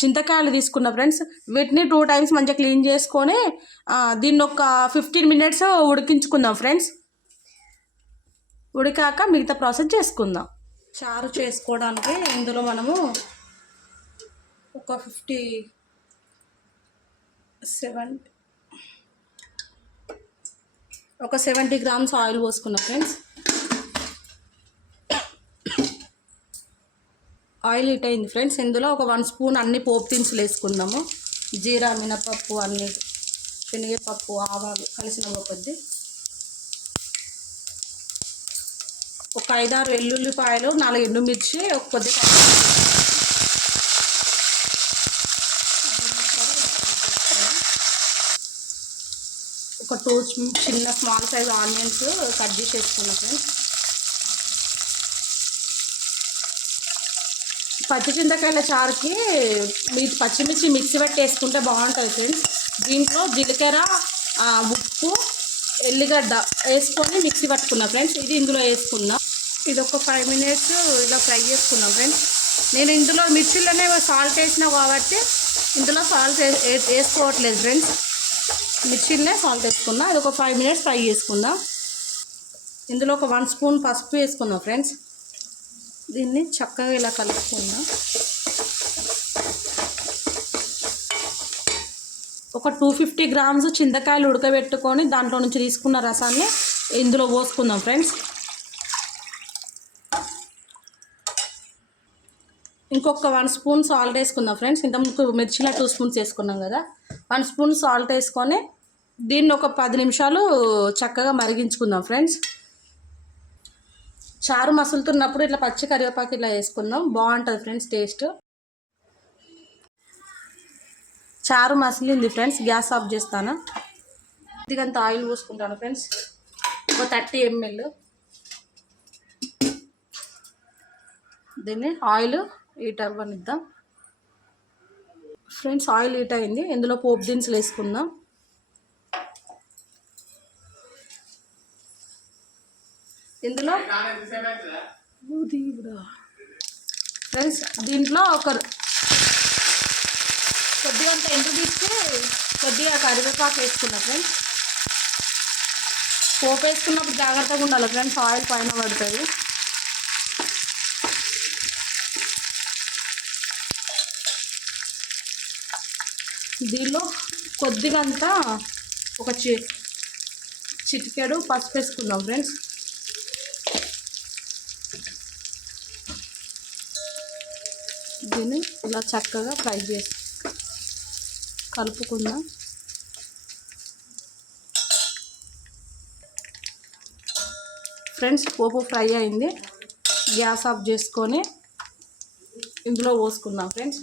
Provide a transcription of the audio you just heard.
చింతకాయలు తీసుకున్న ఫ్రెండ్స్ వీటిని టూ టైమ్స్ మంచిగా క్లీన్ చేసుకొని దీన్ని ఒక ఫిఫ్టీన్ మినిట్స్ ఉడికించుకుందాం ఫ్రెండ్స్. ఉడికాక మిగతా ప్రాసెస్ చేసుకుందాం. చారు చేసుకోవడానికి ఇందులో మనము ఒక ఫిఫ్టీ సెవెన్ ఒక సెవెంటీ గ్రామ్స్ ఆయిల్ పోసుకున్నాం ఫ్రెండ్స్. ఆయిల్ హీట్ అయింది ఫ్రెండ్స్. ఇందులో ఒక వన్ స్పూన్ అన్ని పోపు దినుసులు వేసుకుందాము. జీరా మినపప్పు అన్ని శనగపప్పు ఆవాలు కలిసిన కొద్ది. ఒక ఐదారు వెల్లుల్లిపాయలు నాలుగు ఎండుమిర్చి ఒక కొద్ది ఒక టూ చిన్న స్మాల్ సైజ్ ఆనియన్స్ కట్ చేసి వేసుకున్నాం ఫ్రెండ్స్. పచ్చి చింతకాయల చారుకి మీరు పచ్చిమిర్చి మిక్సీ పెట్టి వేసుకుంటే బాగుంటుంది ఫ్రెండ్స్. దీంట్లో జీలకర్ర ఉప్పు ఎల్లిగడ్డ వేసుకొని మిక్సీ పట్టుకున్నా ఫ్రెండ్స్. ఇది ఇందులో వేసుకున్నా. ఇది ఒక ఫైవ్ మినిట్స్ ఇలా ఫ్రై చేసుకున్నాం ఫ్రెండ్స్. నేను ఇందులో మిర్చిలోనే సాల్ట్ వేసినా కాబట్టి ఇందులో సాల్ట్ వేసుకోవట్లేదు ఫ్రెండ్స్. మిర్చిలనే సాల్ట్ వేసుకున్నా. ఇది ఒక ఫైవ్ మినిట్స్ ఫ్రై చేసుకుందాం. ఇందులో ఒక వన్ స్పూన్ పసుపు వేసుకుందాం ఫ్రెండ్స్. దీన్ని చక్కగా ఇలా కలుపుకుందాం. ఒక టూ ఫిఫ్టీ గ్రామ్స్ చింతకాయలు ఉడకబెట్టుకొని దాంట్లో నుంచి తీసుకున్న రసాన్ని ఇందులో పోసుకుందాం ఫ్రెండ్స్. ఇంకొక వన్ స్పూన్ సాల్ట్ వేసుకుందాం ఫ్రెండ్స్. ఇంత మిర్చిలా టూ స్పూన్స్ వేసుకున్నాం కదా. వన్ స్పూన్ సాల్ట్ వేసుకొని దీన్ని ఒక పది నిమిషాలు చక్కగా మరిగించుకుందాం ఫ్రెండ్స్. చారు మసులుతున్నప్పుడు ఇట్లా పచ్చి కరివేపాకు ఇట్లా వేసుకుందాం. బాగుంటుంది ఫ్రెండ్స్ టేస్ట్. చారు మసిలింది ఫ్రెండ్స్. గ్యాస్ ఆఫ్ చేస్తాను. ఇదిగంత ఆయిల్ పోసుకుంటాను ఫ్రెండ్స్. ఒక థర్టీ ఎంఎల్. దీన్ని ఆయిల్ హీట్ అవ్వనిద్దాం. ఫ్రెండ్స్ ఆయిల్ హీట్ అయింది. ఇందులో పోపు దినుసులు వేసుకుందాం. ఇందులో ఫ్రెండ్స్ దీంట్లో ఒక కొద్దిగా అంత ఎండు తీస్తే కొద్దిగా కరివేపాకు వేసుకున్నా ఫ్రెండ్స్ పోపు వేసుకున్నప్పుడు జాగ్రత్తగా ఉండాలి ఫ్రెండ్స్ ఆయిల్ పైన పడుతుంది. దీనిలో కొద్దిగా అంతా ఒక చి చిటికెడు పసుపు వేసుకుందాం ఫ్రెండ్స్ దీన్ని ఇలా చక్కగా ఫ్రై చేసి కలుపుకుందాం. ఫ్రెండ్స్ పోపు ఫ్రై అయింది. గ్యాస్ ఆఫ్ చేసుకొని ఇందులో పోసుకుందాం. ఫ్రెండ్స్